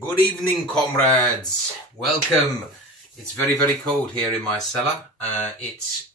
Good evening, comrades. Welcome. It's very, very cold here in my cellar. It's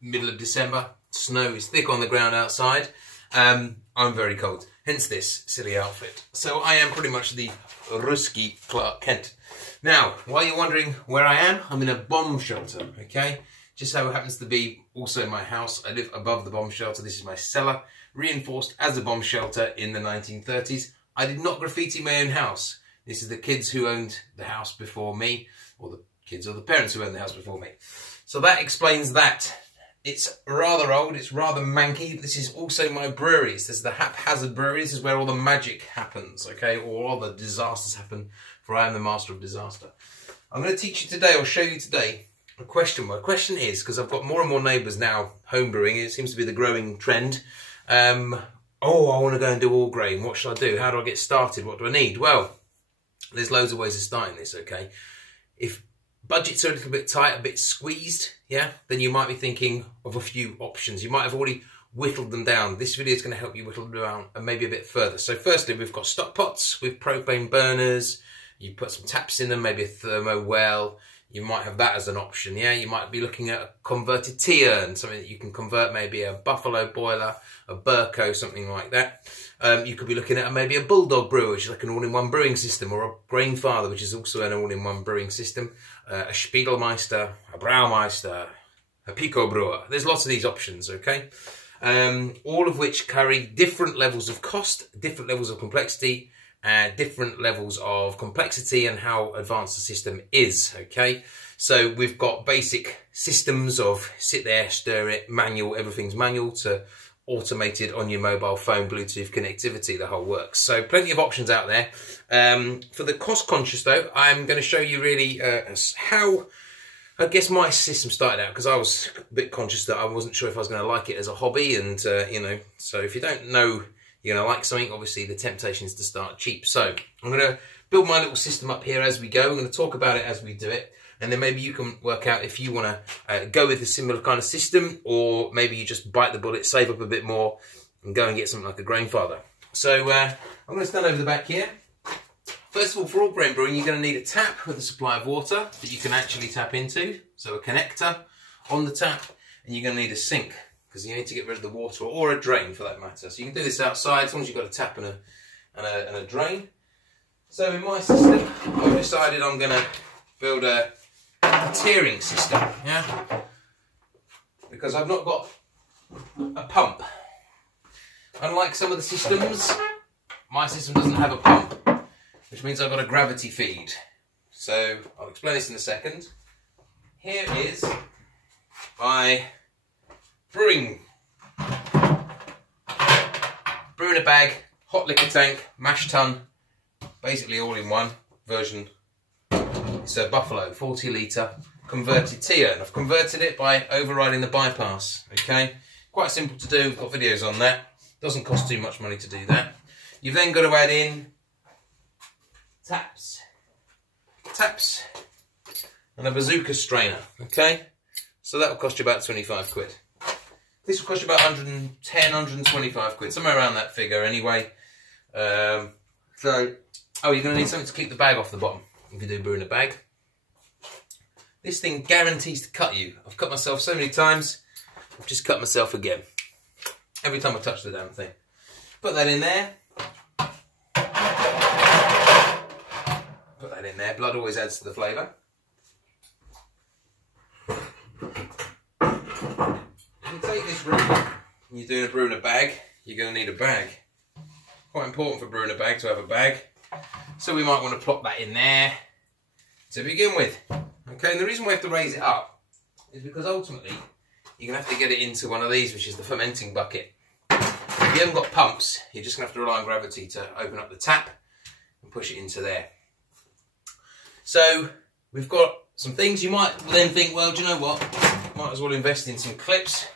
middle of December. Snow is thick on the ground outside. I'm very cold, hence this silly outfit. So I am pretty much the Ruski Clark Kent. Now, while you're wondering where I am, I'm in a bomb shelter, okay? Just so it happens to be also in my house. I live above the bomb shelter. This is my cellar, reinforced as a bomb shelter in the 1930s. I did not graffiti my own house. This is the kids who owned the house before me, or the kids or the parents who owned the house before me. So that explains that. It's rather old, it's rather manky. This is also my brewery. This is the haphazard brewery. This is where all the magic happens, okay? Or all the disasters happen, for I am the master of disaster. I'm going to teach you today, or show you today, a question. My question is, because I've got more and more neighbours now home brewing, it seems to be the growing trend. Oh, I want to go and do all grain. What should I do? How do I get started? What do I need? Well, there's loads of ways of starting this, okay? If budgets are a little bit tight, a bit squeezed, yeah, then you might be thinking of a few options. You might have already whittled them down. This video is going to help you whittle them down and maybe a bit further. So firstly, we've got stock pots with propane burners. You put some taps in them, maybe a thermo well. You might have that as an option, yeah? You might be looking at a converted tea urn, something that you can convert, maybe a Buffalo boiler, a Burco, something like that. You could be looking at maybe a Bulldog brewer, which is like an all-in-one brewing system, or a Grainfather, which is also an all-in-one brewing system, a Spiegelmeister, a Braumeister, a Pico brewer. There's lots of these options, okay? All of which carry different levels of cost, different levels of complexity, different levels of complexity and how advanced the system is, okay? So we've got basic systems of sit there, stir it, manual, everything's manual, to automated on your mobile phone, Bluetooth connectivity, the whole works. So plenty of options out there. For the cost conscious though, I'm going to show you really how, I guess, my system started out, because I was a bit conscious that I wasn't sure if I was going to like it as a hobby, and you know, so if you don't know you're going to like something, obviously the temptation is to start cheap. So I'm going to build my little system up here as we go. I'm going to talk about it as we do it, and then maybe you can work out if you want to go with a similar kind of system, or maybe you just bite the bullet, save up a bit more, and go and get something like a Grainfather. So I'm going to stand over the back here. First of all, for all grain brewing, you're going to need a tap with a supply of water that you can actually tap into, so a connector on the tap, and you're going to need a sink, because you need to get rid of the water, or a drain for that matter. So you can do this outside as long as you've got a tap and a drain. So in my system, I've decided I'm going to build a tiering system, yeah? Because I've not got a pump. Unlike some of the systems, my system doesn't have a pump, which means I've got a gravity feed. So I'll explain this in a second. Here is my brewing in a bag, hot liquor tank, mash tun, basically all in one version. It's a Buffalo 40 litre converted tea urn. I've converted it by overriding the bypass, okay? Quite simple to do, we've got videos on that. Doesn't cost too much money to do that. You've then got to add in taps, and a bazooka strainer, okay? So that will cost you about 25 quid. This will cost you about 110, 125 quid, somewhere around that figure anyway. Oh, you're going to need something to keep the bag off the bottom if you do brew in a bag. This thing guarantees to cut you. I've cut myself so many times, I've just cut myself again. Every time I touch the damn thing. Put that in there. Put that in there. Blood always adds to the flavour. You take this brew, and you're doing a brew in a bag, you're going to need a bag. Quite important for brewing a bag to have a bag. So we might want to plop that in there to begin with. Okay, and the reason we have to raise it up is because ultimately you're going to have to get it into one of these, which is the fermenting bucket. If you haven't got pumps, you're just going to have to rely on gravity to open up the tap and push it into there. So we've got some things. You might then think, well, do you know what? Might as well invest in some clips.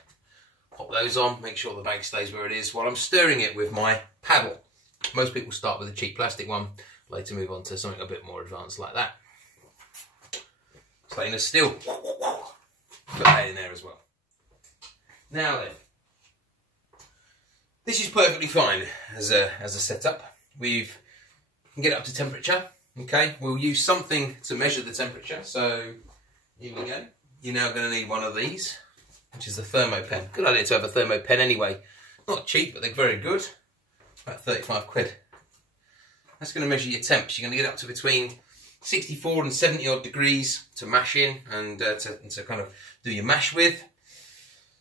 Pop those on, make sure the bag stays where it is while I'm stirring it with my paddle. Most people start with a cheap plastic one, later move on to something a bit more advanced like that. Stainless steel. Put that in there as well. Now then, this is perfectly fine as a setup. We can get it up to temperature. Okay, we'll use something to measure the temperature. So here we go. You're now going to need one of these, which is the thermo pen. Good idea to have a thermo pen anyway. Not cheap, but they're very good. About 35 quid. That's going to measure your temps. You're going to get up to between 64 and 70 odd degrees to mash in and to kind of do your mash with.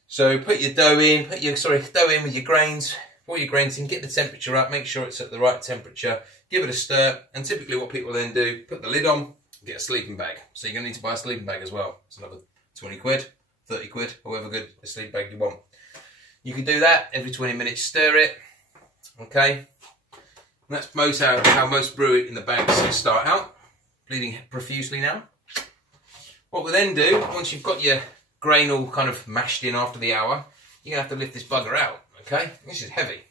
So put your dough in, dough in with your grains. Pour your grains in, get the temperature up, make sure it's at the right temperature, give it a stir, and typically what people then do, put the lid on, get a sleeping bag. So you're going to need to buy a sleeping bag as well. It's another 20 quid, 30 quid, however good a sleeping bag you want. You can do that every 20 minutes, stir it, okay? And that's how most brew it in the bags start out, bleeding profusely now. What we'll then do, once you've got your grain all kind of mashed in after the hour, you're going to have to lift this bugger out, okay? This is heavy.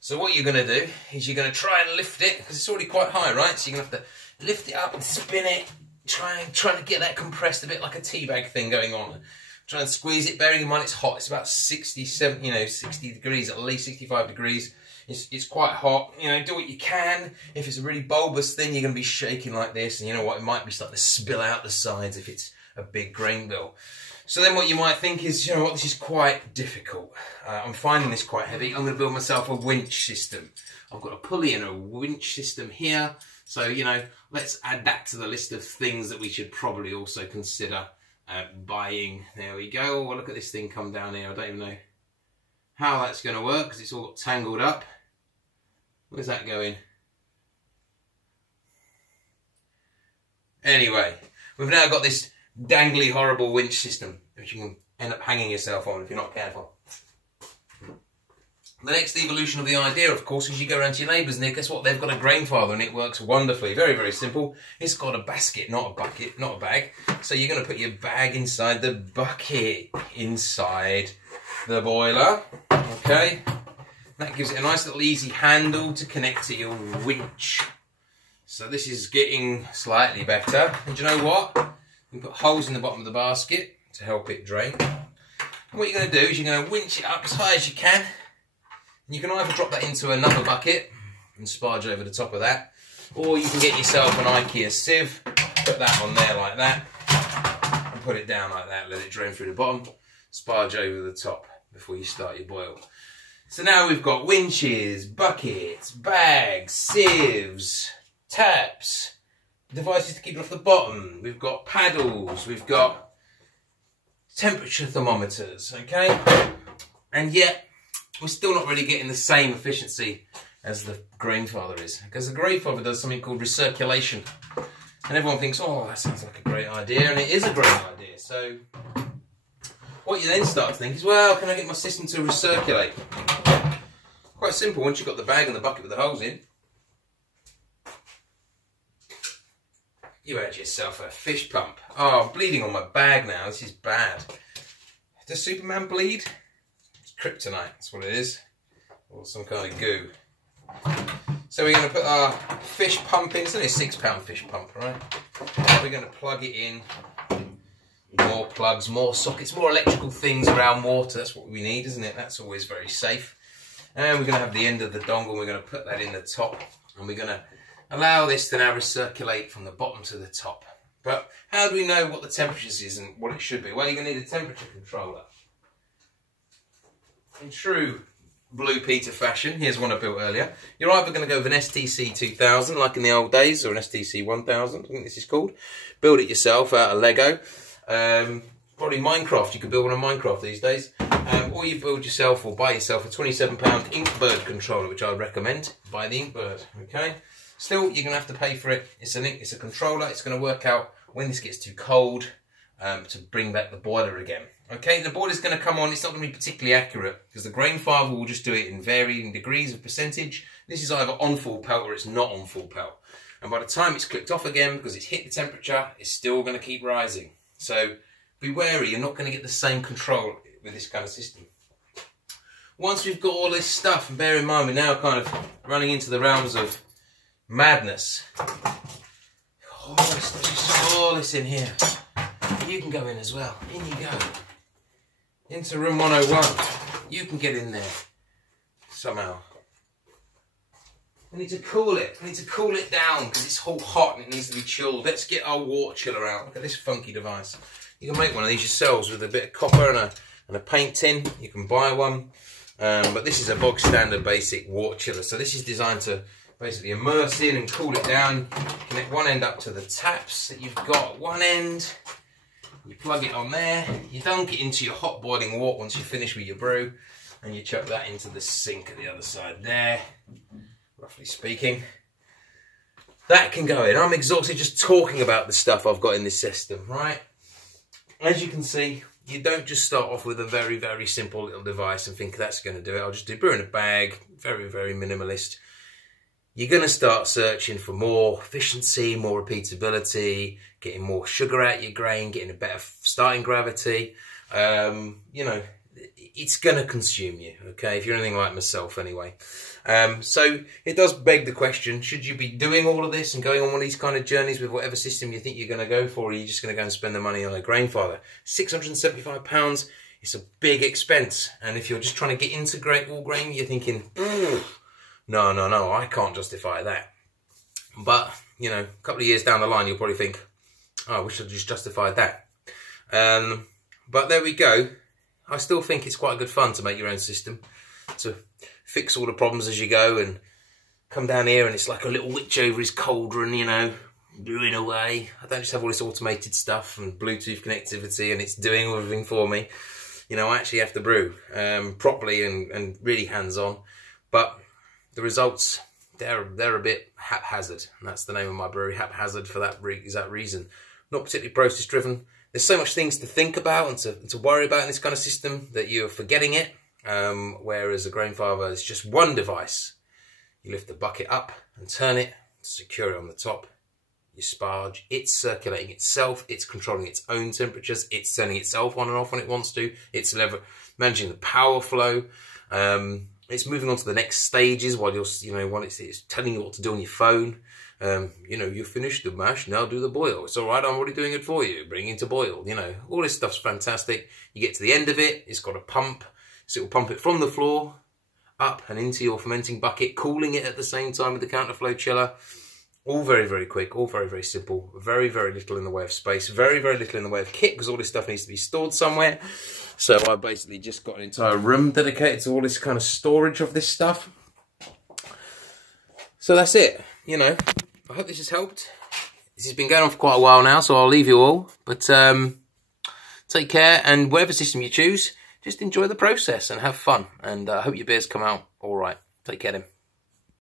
So what you're going to do is you're going to try and lift it, because it's already quite high, right? So you're going to have to lift it up and spin it, try to get that compressed a bit like a tea bag thing going on. Try and squeeze it, bearing in mind it's hot. It's about 67, 60 degrees, at least 65 degrees. It's quite hot. Do what you can. If it's a really bulbous thing, you're going to be shaking like this, and you know what? It might be starting to spill out the sides if it's a big grain bill. So then what you might think is, you know what, this is quite difficult. I'm finding this quite heavy. I'm going to build myself a winch system. I've got a pulley and a winch system here. So, let's add that to the list of things that we should probably also consider buying. There we go. Oh, look at this thing come down here. I don't even know how that's going to work because it's all got tangled up. Where's that going? Anyway, we've now got this dangly, horrible winch system, which you can end up hanging yourself on if you're not careful. The next evolution of the idea, of course, is you go around to your neighbours and guess what? They've got a Grainfather and it works wonderfully. Very, very simple. It's got a basket, not a bucket, not a bag. So you're going to put your bag inside the bucket, inside the boiler. Okay? That gives it a nice little easy handle to connect to your winch. So this is getting slightly better. And do you know what? You can put holes in the bottom of the basket to help it drain. And what you're going to do is you're going to winch it up as high as you can. And you can either drop that into another bucket and sparge over the top of that, or you can get yourself an IKEA sieve, put that on there like that, and put it down like that, let it drain through the bottom, sparge over the top before you start your boil. So now we've got winches, buckets, bags, sieves, taps, devices to keep it off the bottom. We've got paddles, we've got temperature thermometers, okay? And yet, we're still not really getting the same efficiency as the Grainfather is. Because the Grainfather does something called recirculation. And everyone thinks, oh, that sounds like a great idea, and it is a great idea. So, what you then start to think is, well, can I get my system to recirculate? Quite simple, once you've got the bag and the bucket with the holes in, you add yourself a fish pump. Oh, I'm bleeding on my bag now, this is bad. Does Superman bleed? It's kryptonite, that's what it is. Or some kind of goo. So we're going to put our fish pump in. It's only a £6 fish pump, right? We're going to plug it in. More plugs, more sockets, more electrical things around water. That's what we need, isn't it? That's always very safe. And we're going to have the end of the dongle. We're going to put that in the top. And we're going to allow this to now recirculate from the bottom to the top. But how do we know what the temperature is and what it should be? Well, you're going to need a temperature controller. In true Blue Peter fashion, here's one I built earlier. You're either going to go with an STC 2000, like in the old days, or an STC 1000, I think this is called. Build it yourself out of Lego. Probably Minecraft, you could build one on Minecraft these days. Or you build yourself or buy yourself a £27 Inkbird controller, which I recommend. Buy the Inkbird, okay? Still, you're going to have to pay for it. It's a controller. It's going to work out when this gets too cold to bring back the boiler again. Okay, the boiler's going to come on. It's not going to be particularly accurate because the Grainfather will just do it in varying degrees of percentage. This is either on full pelt or it's not on full pelt. And by the time it's clicked off again, because it's hit the temperature, it's still going to keep rising. So be wary, you're not going to get the same control with this kind of system. Once we've got all this stuff, and bear in mind we're now kind of running into the realms of madness. All this in here. You can go in as well. In you go. Into room 101. You can get in there somehow. I need to cool it. I need to cool it down because it's all hot and it needs to be chilled. Let's get our water chiller out. Look at this funky device. You can make one of these yourselves with a bit of copper and a paint tin. You can buy one. But this is a bog standard basic water chiller. So this is designed to basically immerse in and cool it down. Connect one end up to the taps that you've got at one end. You plug it on there. You dunk it into your hot boiling water once you finish with your brew. And you chuck that into the sink at the other side there, roughly speaking. That can go in. I'm exhausted just talking about the stuff I've got in this system, right? As you can see, you don't just start off with a very, very simple little device and think that's going to do it. I'll just do brew in a bag, very, very minimalist. You're going to start searching for more efficiency, more repeatability, getting more sugar out your grain, getting a better starting gravity. You know, it's going to consume you, okay, if you're anything like myself anyway. So it does beg the question, should you be doing all of this and going on one of these kind of journeys with whatever system you think you're going to go for, or are you just going to go and spend the money on a Grainfather? £675, it's a big expense. And if you're just trying to get into all grain, you're thinking, no, I can't justify that. But, you know, a couple of years down the line, you'll probably think, oh, I wish I'd just justified that. But there we go. I still think it's quite good fun to make your own system, to fix all the problems as you go and come down here and it's like a little witch over his cauldron, you know, brewing away. I don't just have all this automated stuff and Bluetooth connectivity and it's doing everything for me. You know, I actually have to brew properly and really hands-on. But the results, they're a bit haphazard. And that's the name of my brewery, Haphazard, for that exact reason. Not particularly process-driven. There's so much things to think about and to worry about in this kind of system that you're forgetting it. Whereas a Grainfather is just one device. You lift the bucket up and turn it, secure it on the top. You sparge, it's circulating itself, it's controlling its own temperatures, it's turning itself on and off when it wants to, it's managing the power flow, it's moving on to the next stages while you're, you know, while it's telling you what to do on your phone. You know, you finished the mash, now do the boil. It's all right, I'm already doing it for you. Bring it to boil. You know, all this stuff's fantastic. You get to the end of it, it's got a pump. So it will pump it from the floor up and into your fermenting bucket, cooling it at the same time with the counterflow chiller. All very, very quick, all very, very simple. Very, very little in the way of space. Very, very little in the way of kit, because all this stuff needs to be stored somewhere. So I basically just got an entire room dedicated to all this kind of storage of this stuff. So that's it, you know. I hope this has helped. This has been going on for quite a while now, so I'll leave you all. But take care, and whatever system you choose, just enjoy the process and have fun. And I hope your beers come out all right. Take care then.